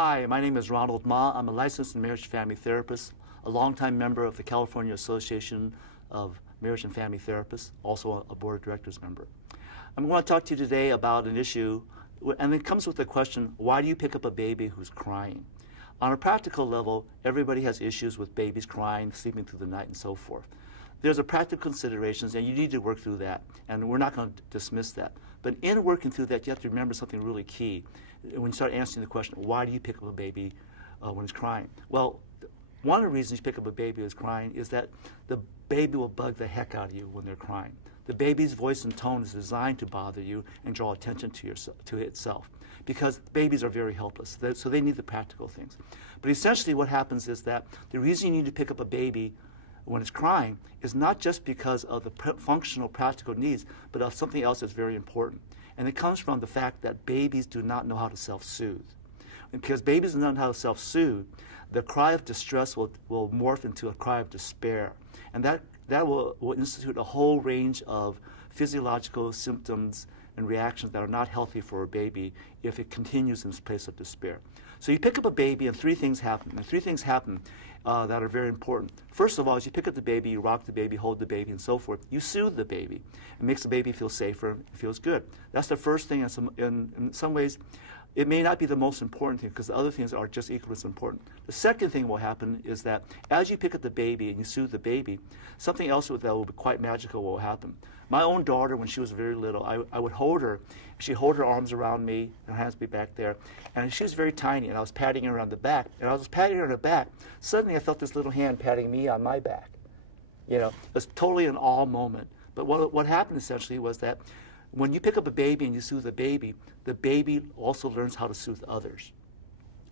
Hi, my name is Ronald Ma. I'm a licensed marriage and family therapist, a longtime member of the California Association of Marriage and Family Therapists, also a board of directors member. I'm going to talk to you today about an issue, and it comes with the question, why do you pick up a baby who's crying? On a practical level, everybody has issues with babies crying, sleeping through the night, and so forth. There's a practical considerations, and you need to work through that, and we're not going to dismiss that. But in working through that, you have to remember something really key. When you start answering the question, why do you pick up a baby when it's crying? Well, one of the reasons you pick up a baby who's crying is that the baby will bug the heck out of you when they're crying. The baby's voice and tone is designed to bother you and draw attention to itself, because babies are very helpless, so they need the practical things. But essentially what happens is that the reason you need to pick up a baby when it's crying is not just because of the functional practical needs, but of something else that's very important. And it comes from the fact that babies do not know how to self-soothe. And because babies don't know how to self-soothe, the cry of distress will morph into a cry of despair. And that will institute a whole range of physiological symptoms and reactions that are not healthy for a baby if it continues in this place of despair. So you pick up a baby and three things happen. And three things happen that are very important. First of all, as you pick up the baby, you rock the baby, hold the baby, and so forth. You soothe the baby. It makes the baby feel safer and feels good. That's the first thing. In some ways, it may not be the most important thing because the other things are just equally as important. The second thing will happen is that as you pick up the baby and you soothe the baby, something else that will be quite magical will happen. My own daughter, when she was very little, I would hold her. She'd hold her arms around me, and her hands would be back there. And she was very tiny, and I was patting her on the back. And I was patting her on the back. Suddenly, I felt this little hand patting me on my back. You know, it was totally an awe moment. But what happened essentially was that when you pick up a baby and you soothe the baby also learns how to soothe others.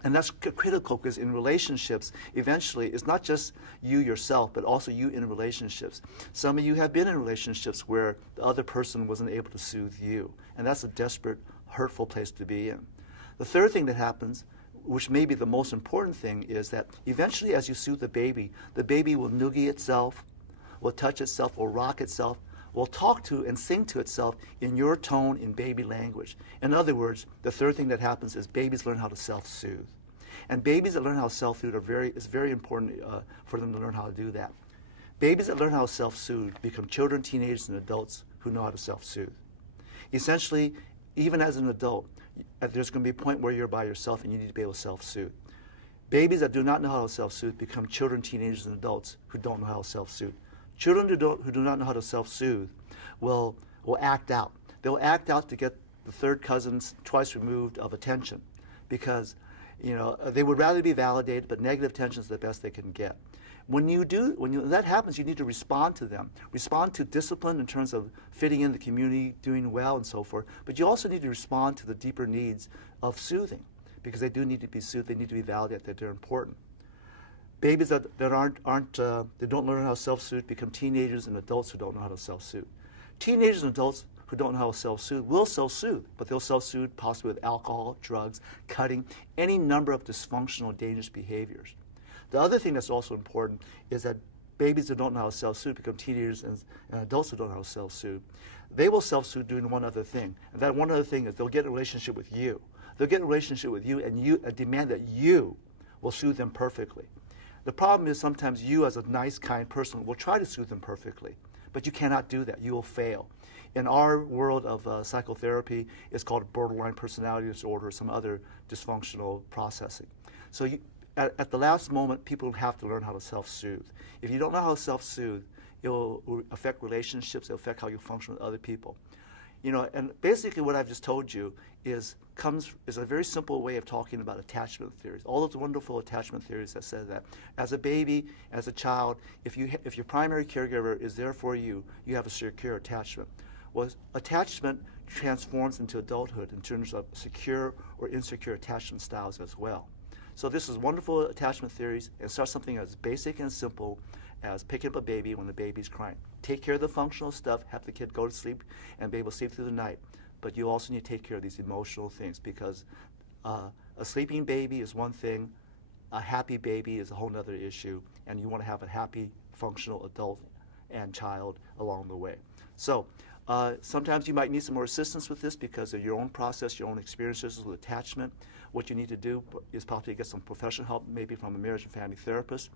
And that's critical because in relationships, eventually, it's not just you yourself, but also you in relationships. Some of you have been in relationships where the other person wasn't able to soothe you. And that's a desperate, hurtful place to be in. The third thing that happens, which may be the most important thing, is that eventually as you soothe the baby will noogie itself, will touch itself, will rock itself, will talk to and sing to itself in your tone in baby language. In other words, the third thing that happens is babies learn how to self-soothe. And babies that learn how to self-soothe it's very important for them to learn how to do that. Babies that learn how to self-soothe become children, teenagers, and adults who know how to self-soothe. Essentially, even as an adult, there's going to be a point where you're by yourself and you need to be able to self-soothe. Babies that do not know how to self-soothe become children, teenagers, and adults who don't know how to self-soothe. Children who do not know how to self-soothe will act out. They'll act out to get the third cousins twice removed of attention because they would rather be validated, but negative attention is the best they can get. When that happens, you need to respond to them. Respond to discipline in terms of fitting in the community, doing well, and so forth. But you also need to respond to the deeper needs of soothing because they do need to be soothed. They need to be validated that they're important. Babies that don't learn how to self-soothe become teenagers and adults who don't know how to self-soothe. Teenagers and adults who don't know how to self-soothe will self-soothe, but they'll self-soothe possibly with alcohol, drugs, cutting, any number of dysfunctional, dangerous behaviors. The other thing that's also important is that babies that don't know how to self-soothe become teenagers and adults who don't know how to self-soothe. They will self-soothe doing one other thing, and that one other thing is they'll get a relationship with you. They'll get a relationship with you and demand that you will soothe them perfectly. The problem is sometimes you, as a nice, kind person, will try to soothe them perfectly, but you cannot do that. You will fail. In our world of psychotherapy, it's called borderline personality disorder or some other dysfunctional processing. So at the last moment, people have to learn how to self-soothe. If you don't know how to self-soothe, it will affect relationships. It will affect how you function with other people. And basically what I've just told you is a very simple way of talking about attachment theories. All those wonderful attachment theories that say that as a baby, as a child, if your primary caregiver is there for you, you have a secure attachment. Well, attachment transforms into adulthood in terms of secure or insecure attachment styles as well. So this is wonderful attachment theories, and start something as basic and simple as picking up a baby when the baby's crying. Take care of the functional stuff, have the kid go to sleep, and be able to sleep through the night. But you also need to take care of these emotional things because a sleeping baby is one thing, a happy baby is a whole other issue, and you want to have a happy, functional adult and child along the way. So Sometimes you might need some more assistance with this because of your own process, your own experiences with attachment. What you need to do is probably get some professional help, maybe from a marriage and family therapist.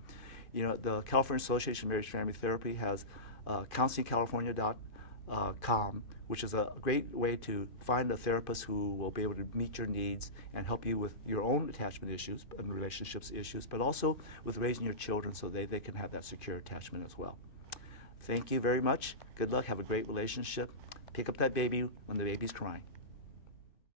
You know, the California Association of Marriage and Family Therapy has CounselingCalifornia.com, which is a great way to find a therapist who will be able to meet your needs and help you with your own attachment issues and relationships issues, but also with raising your children so they can have that secure attachment as well. Thank you very much. Good luck. Have a great relationship. Pick up that baby when the baby's crying.